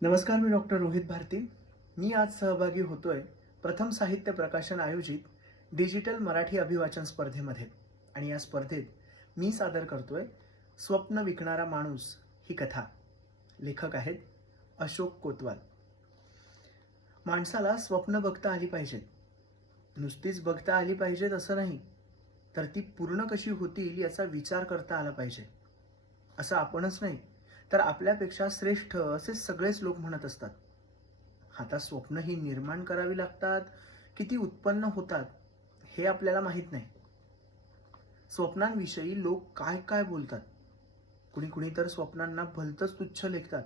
नमस्कार, मी डॉक्टर रोहित भारती. मी आज सहभागी होतोय प्रथम साहित्य प्रकाशन आयोजित डिजिटल मराठी अभिवाचन स्पर्धेमध्ये. आणि या स्पर्धेत मी सादर करतोय स्वप्न विकणारा माणूस ही कथा. लेखक आहेत अशोक कोतवाल. माणसाला स्वप्न बघता आली पाहिजेत. नुसतीच बघता आली पाहिजेत असं नाही, तर ती पूर्ण कशी होतील याचा विचार करता आला पाहिजे. असं आपणच नाही, तर आपल्यापेक्षा श्रेष्ठ असे सगळेच लोक म्हणत असतात. आता स्वप्न ही निर्माण करावी लागतात, किती उत्पन्न होतात हे आपल्याला माहीत नाही. स्वप्नांविषयी लोक काय काय बोलतात. कुणी कुणी तर स्वप्नांना भलतंच तुच्छ लेखतात.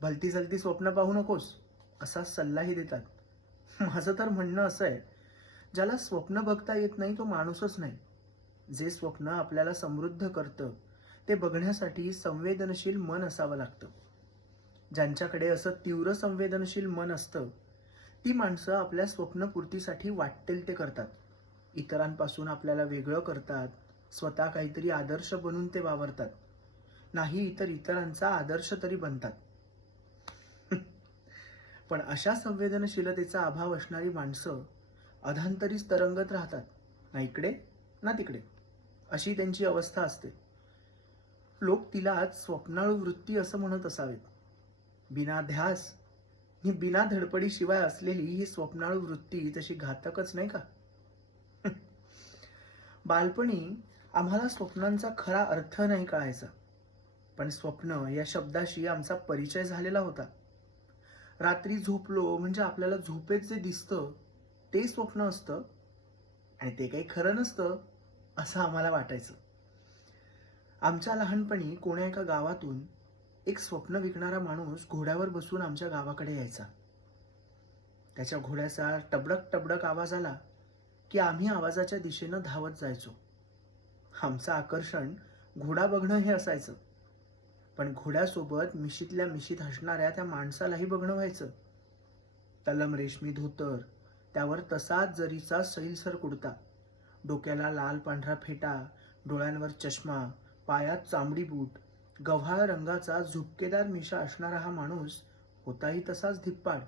भलती जलती स्वप्न पाहू नकोस असा सल्लाही देतात. माझं तर म्हणणं असं आहे, ज्याला स्वप्न बघता येत नाही तो माणूसच नाही. जे स्वप्न आपल्याला समृद्ध करतं ते बघण्यासाठी संवेदनशील मन असावं लागतं. ज्यांच्याकडे असं तीव्र संवेदनशील मन असतं ती माणसं आपल्या स्वप्नपूर्तीसाठी वाटेल ते करतात. इतरांपासून आपल्याला वेगळं करतात. स्वतः काहीतरी आदर्श बनून ते वावरतात. नाही तर इतरांचा आदर्श तरी बनतात. पण अशा संवेदनशीलतेचा अभाव असणारी माणसं अधांतरीच तरंगत राहतात, ना इकडे ना तिकडे. अशी त्यांची अवस्था असते. लोक तिलाच स्वप्नाळू वृत्ती असं म्हणत असावेत. बिना ध्यास ही बिना धडपडीशिवाय असलेली ही स्वप्नाळू वृत्ती तशी घातकच नाही का? बालपणी आम्हाला स्वप्नांचा खरा अर्थ नाही कळायचा, पण स्वप्न या शब्दाशी आमचा परिचय झालेला होता. रात्री झोपलो म्हणजे आपल्याला झोपेत जे दिसतं ते स्वप्न असतं, आणि ते काही खरं नसतं असं आम्हाला वाटायचं. आमच्या लहानपणी कोण्या एका गावातून एक स्वप्न विकणारा माणूस घोड्यावर बसून आमच्या गावाकडे यायचा. त्याच्या घोड्याचा टबडक टबडक आवाज आला की आम्ही आवाजाच्या दिशेनं धावत जायचो. आमचं आकर्षण घोडा बघणं हे असायचं, पण घोड्यासोबत मिशीतल्या मिशीत हसणाऱ्या त्या माणसालाही बघणं व्हायचं. तलम रेशमी धोतर, त्यावर तसाच जरीचा सैलसर कुडता, डोक्याला लाल पांढरा फेटा, डोळ्यांवर चष्मा, पायात चांबडी बूट, गव्हाळ रंगाचा झुपकेदार मिशा असणारा हा माणूस होताही तसाच धिप्पाड.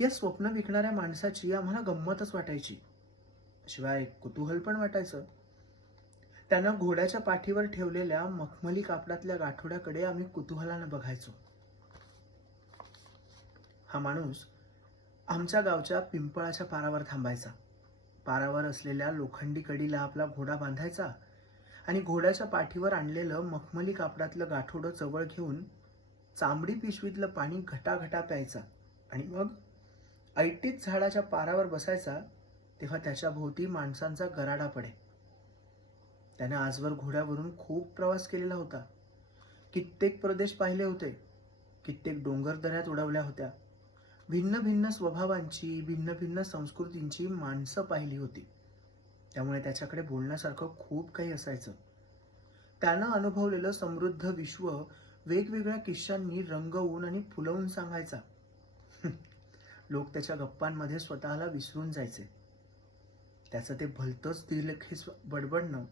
या स्वप्न विकणाऱ्या माणसाची आम्हाला गंमतच वाटायची, शिवाय कुतूहल पण वाटायचं. त्यानं घोड्याच्या पाठीवर ठेवलेल्या मखमली कापडातल्या गाठोड्याकडे आम्ही कुतूहलानं बघायचो. हा माणूस आमच्या गावच्या पिंपळाच्या पारावर थांबायचा. पारावर असलेल्या लोखंडी कडीला आपला घोडा बांधायचा आणि घोड्याच्या पाठीवर आणलेलं मखमली कापडातलं गाठोडं जवळ घेऊन चांबडी पिशवीतलं पाणी घटाघटा प्यायचा. आणि मग ऐटीत झाडाच्या पारावर बसायचा, तेव्हा त्याच्या भोवती माणसांचा गराडा पडे. त्याने आजवर घोड्यावरून खूप प्रवास केलेला होता. कित्येक प्रदेश पाहिले होते, कित्येक डोंगरदऱ्यात उडवल्या होत्या. भिन्न भिन्न स्वभावांची, भिन्न भिन्न संस्कृतींची माणसं पाहिली होती. त्यामुळे त्याच्याकडे बोलण्यासारखं खूप काही असायचं. त्यानं अनुभवलेलं समृद्ध विश्व वेगवेगळ्या किस्सांनी रंगवून आणि फुलवून सांगायचा. लोक त्याच्या गप्पांमध्ये स्वतःला विसरून जायचे. त्याचं ते भलतंच दिलखी बडबडणं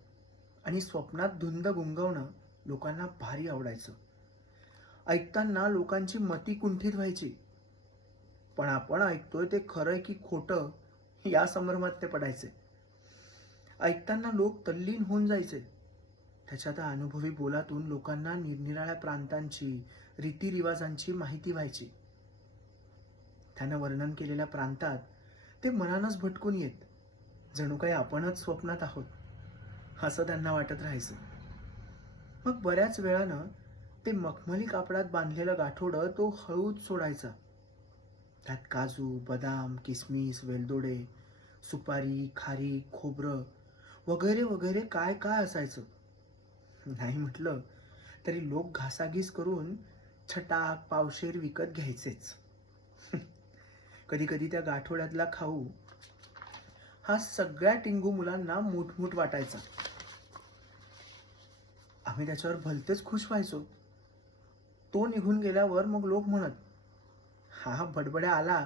आणि स्वप्नात धुंद गुंगवणं लोकांना भारी आवडायचं. ऐकताना लोकांची मती कुंठित व्हायची, पण आपण ऐकतोय ते खरंय की खोटं या संभ्रमात ते पडायचे. ऐकताना लोक तल्लीन होऊन जायचे. त्याच्या त्या अनुभवी बोलातून लोकांना निरनिराळ्या प्रांतांची, रीतिरिवाजांची माहिती व्हायची. त्यानं वर्णन केलेल्या प्रांतात ते मनानच भटकून येत, जणू काही आपणच स्वप्नात आहोत असं त्यांना वाटत राहायचं. मग बऱ्याच वेळानं ते मखमली कापडात बांधलेलं गाठोडं तो हळूच सोडायचा. त्यात काजू, बदाम, किसमिस, वेलदोडे, सुपारी, खारी, खोबरं वगैरे वगैरे काय काय असायचं. नाही म्हटलं तरी लोक घासाघीस करून छटाक पावशेर विकत घ्यायचेच. कधी कधी त्या गाठोड्यातला खाऊ हा सगळ्या टिंगू मुलांना मुठमुठ वाटायचा. आम्ही त्याच्यावर भलतेच खुश व्हायचो. तो निघून गेल्यावर मग लोक म्हणत, हा बडबड्या आला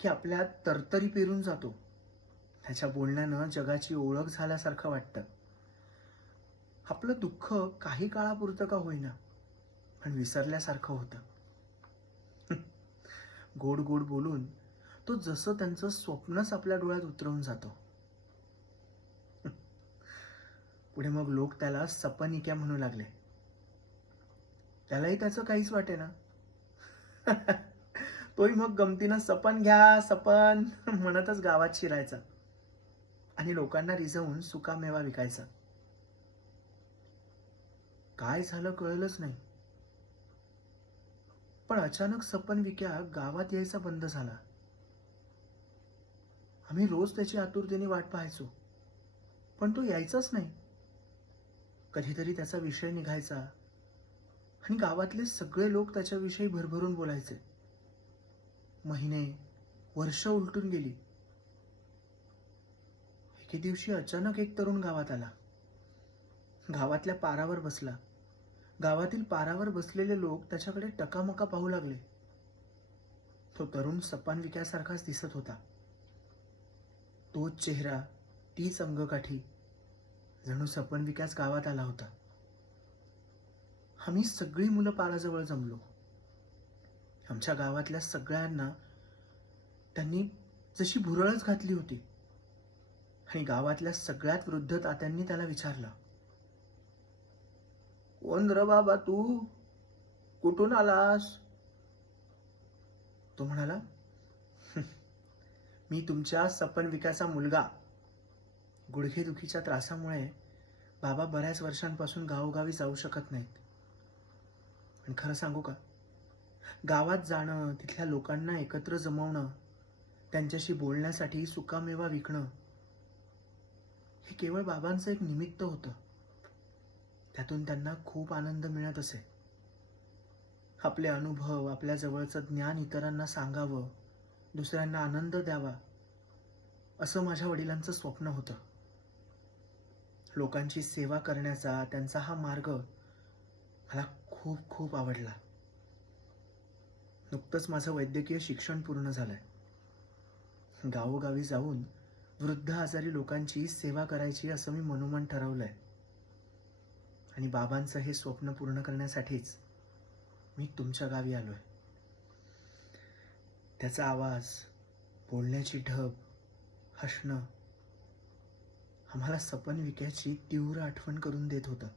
की आपल्या तरतरी पेरून जातो. त्याच्या बोलण्यानं जगाची ओळख झाल्यासारखं वाटतं. आपलं दुःख काही काळापुरतं का होईना, पण विसरल्यासारखं होतं. गोड गोड बोलून तो जसं त्यांचं स्वप्नच आपल्या डोळ्यात उतरवून जातो. पुढे मग लोक त्याला सपनिक्या म्हणू लागले. त्यालाही त्याचं काहीच वाटेना. तोही मग गमतीनं सपन घ्या सपन म्हणतच गावात शिरायचा आणि लोकांना रिझवून सुकामेवा विकायचा. काय झालं कळलंच नाही. पण अचानक सपन विक्या गावात यायचा बंद झाला. आम्ही रोज त्याची आतुरतेने वाट पाहायचो, पण तो यायचाच नाही. कधीतरी त्याचा विषय निघायचा आणि गावातले सगळे लोक त्याच्याविषयी भरभरून बोलायचे. महिने, वर्ष उलटून गेली. एके दिवशी अचानक एक तरुण गावात आला. गावातल्या पारावर बसला. गावातील पारावर बसलेले लोक त्याच्याकडे टकामका पाहू लागले. तो तरुण सपान विक्यासारखाच दिसत होता. तोच चेहरा, तीच अंगकाठी, जणू सपन विक्याच गावात आला होता. आम्ही सगळी मुलं पाराजवळ जमलो. आमच्या गावातल्या सगळ्यांना त्यांनी जशी भुरळच घातली होती आणि गावातल्या सगळ्यात वृद्ध तात्यांनी त्याला विचारलं, कोण र बाबा तू, कुठून आलास? तो म्हणाला, मी तुमच्या सपन विक्याचा मुलगा. गुडघेदुखीच्या त्रासामुळे बाबा बऱ्याच वर्षांपासून गावोगावी जाऊ शकत नाहीत. पण खरं सांगू का, गावात जाणं, तिथल्या लोकांना एकत्र जमवणं, त्यांच्याशी बोलण्यासाठी सुकामेवा विकणं, हे केवळ बाबांचं एक निमित्त होतं. त्यातून त्यांना खूप आनंद मिळत असे. आपले अनुभव, आपल्या जवळचं ज्ञान इतरांना सांगावं, दुसऱ्यांना आनंद द्यावा, असं माझ्या वडिलांचं स्वप्न होतं. लोकांची सेवा करण्याचा त्यांचा हा मार्ग मला खूप खूप आवडला. नुकतंच माझं वैद्यकीय शिक्षण पूर्ण झालंय. गावोगावी जाऊन वृद्ध आजारी लोकांची सेवा करायची असं मी मनोमन ठरवलंय. आणि बाबांचं हे स्वप्न पूर्ण करण्यासाठीच मी तुमच्या गावी आलोय. त्याचा आवाज, बोलण्याची ढब, हसणं आम्हाला सपन विक्याची तीव्र आठवण करून देत होतं.